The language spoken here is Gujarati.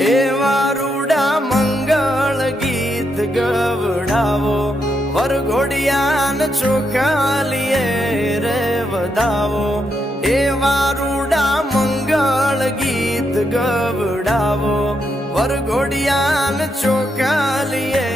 એવા રૂડા મંગળ ગીત ગવડાવો, વરઘોડિયાન ચોખાલીએ રે વધાવો. એવા રૂડા મંગળ ગીત ગવડાવો, વરઘોડિયાન ચોખાલીએ